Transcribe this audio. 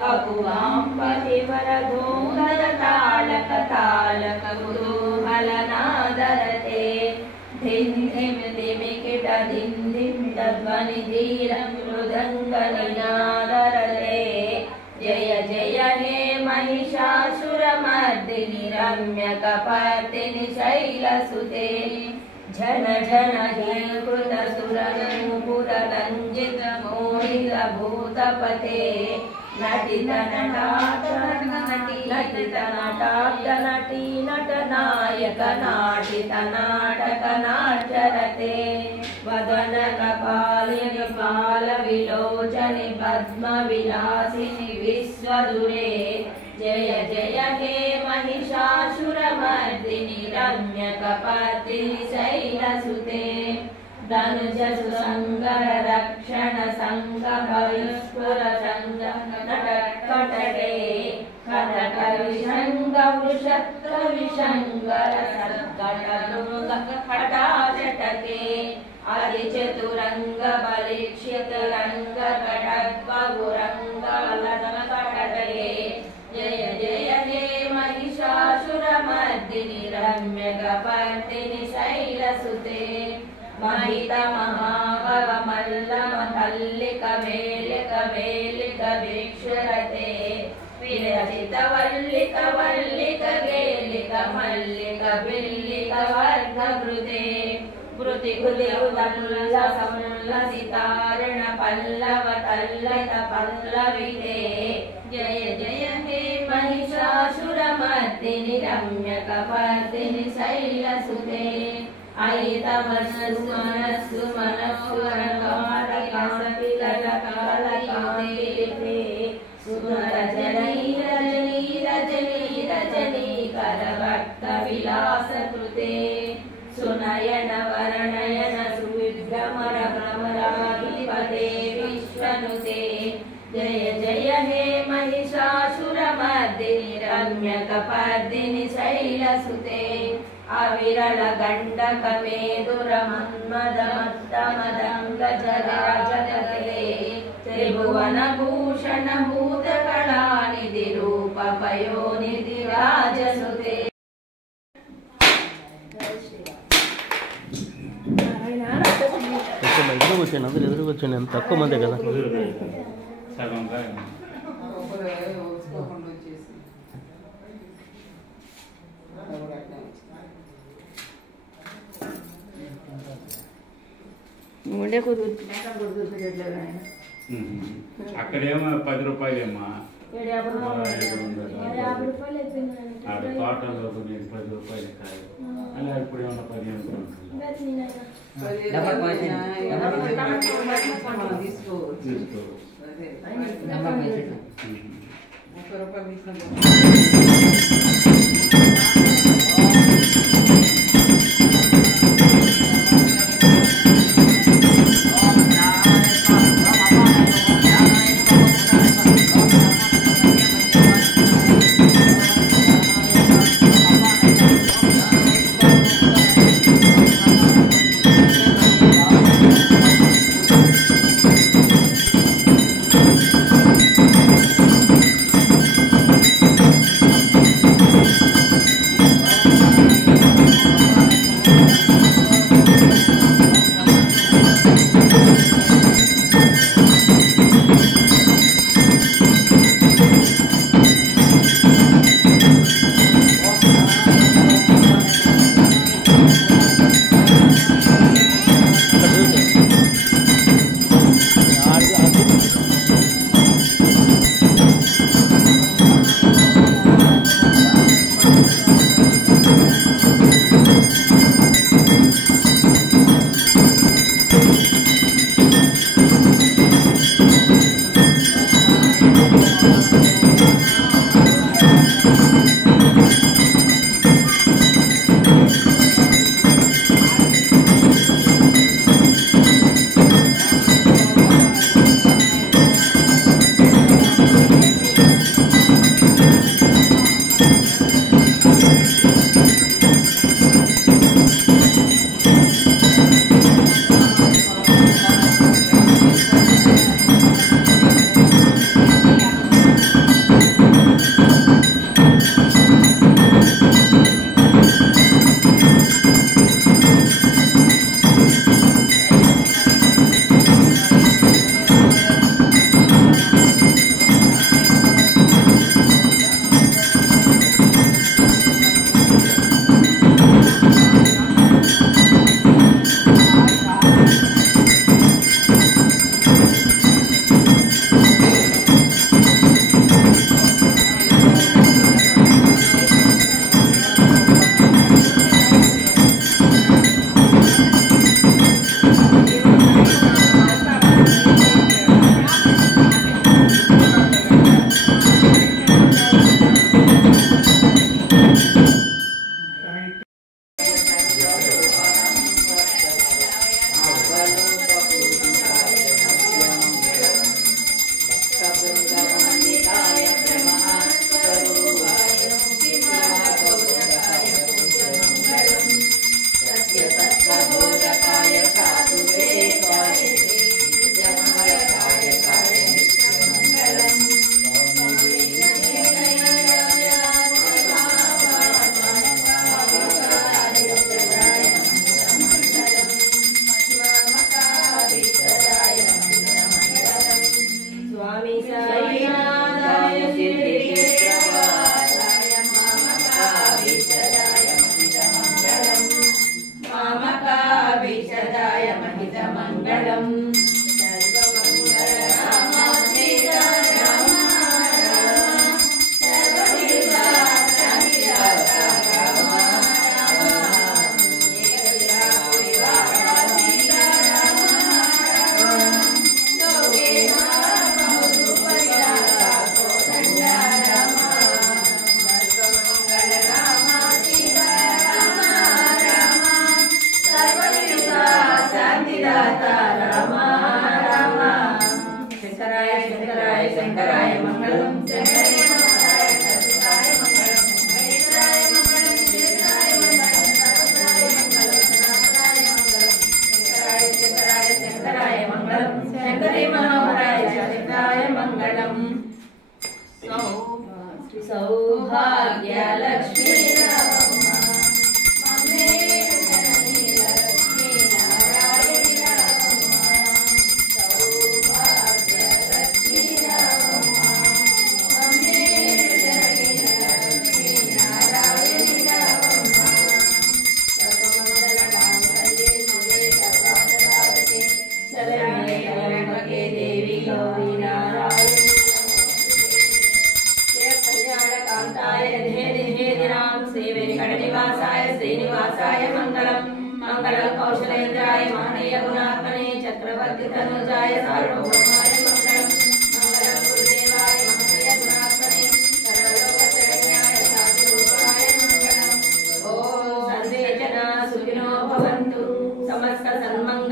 कपुवाम्बतिवरधोङ्गरतालक तालक कुतूहलनादरते धिं धिं धिमिकिट धिं धिं तद्ध्वनिधीरं मृदङ्गनिनादरते जय जय हे महिषासुरमर्दिनि रम्यकपर्दिनि शैलसुते झन झन हीकृतसुरनूपुररञ्जित मोहितभूतपते नटित नटी नटनायक नाटित नाटक नाट्यरते वदन कपालिनि पालविलोचनि पद्मविलासिनि विश्वदुरे जय जय हे महिषासुरमर्दिनि रम्यकपर्दिनि शैलसुते धनुजसुसङ्गर रक्षण सङ्गभयुस्फुर नटकटके कनकविशङ्गवृषत्रविशङ्गर सत्कटके आदिचतुरङ्गबलिक्ष्यतुरङ्गकटक्वगुरङ्गलकटके जय जय हे महिषासुरमर्दिनि रम्यकपर्दिनि शैलसुते महित महाभवमल्लमल्लिक मेलिक मेलिक वीक्षरते विरचित वल्लिक वल्लिक गेलिक मल्लिक बिल्लिक वर्धकृते कृति कृति उदमुल्लसमुल्लसितारण पल्लव तल्लत पल्लविते जय जय हे महिषासुरमर्दिनि रम्यकपर्दिनि शैलसुते अयितमनस्सु मनस्सु मनस्सु अनकालकालकालकालकाले सुरजनी रजनी रजनी करभक्तविलासकृते सुनयन वरनयन सुविभ्रमर भ्रमराधिपते विश्वनुते जय जय हे महिषासुरमर्दिनि रम्यकपर्दिनि शैलसुते अविरल गंडक मेदुर मन्मद मत्तमदंग जराजगते त्रिभुवन भूषण भूतकलानिधि रूप पयोनिधि राजसुते ఎదురుకొచ్చాను అంత తక్కువ మందే కదా అక్కడేమో 10 రూపాయలేమ్మా తోటలో 10 రూపాయలు కాదు అలా ఇప్పుడు ఏమన్నా 15 जय శంకరాయ మంగళం శంకరే మనోహరాయ సరస్వతాయ మంగళం మహేశ్వరాయ మంగళం శ్రీరాయ మంగళం సరస్వతాయ మంగళం సనాతనాయ మంగళం శంకరాయ శంకరాయ మంగళం శంకరే మనోహరాయ సరస్వతాయ మంగళం సౌభాగ్య లక్ష్మీ శ్రీనివాసాయ మంగళం మంగళం కౌశలేంద్రాయ మహనీయ గుణాత్మనే చక్రవర్తి తనుజాయ సార్వభౌమాయ మంగళం మంగళం గురుదేవాయ మహనీయ గుణాత్మనే సర్వలోక శరణ్యాయ సాధురూపాయ మంగళం ఓం సర్వే జనా సుఖినో భవంతు సమస్త సన్మంగళ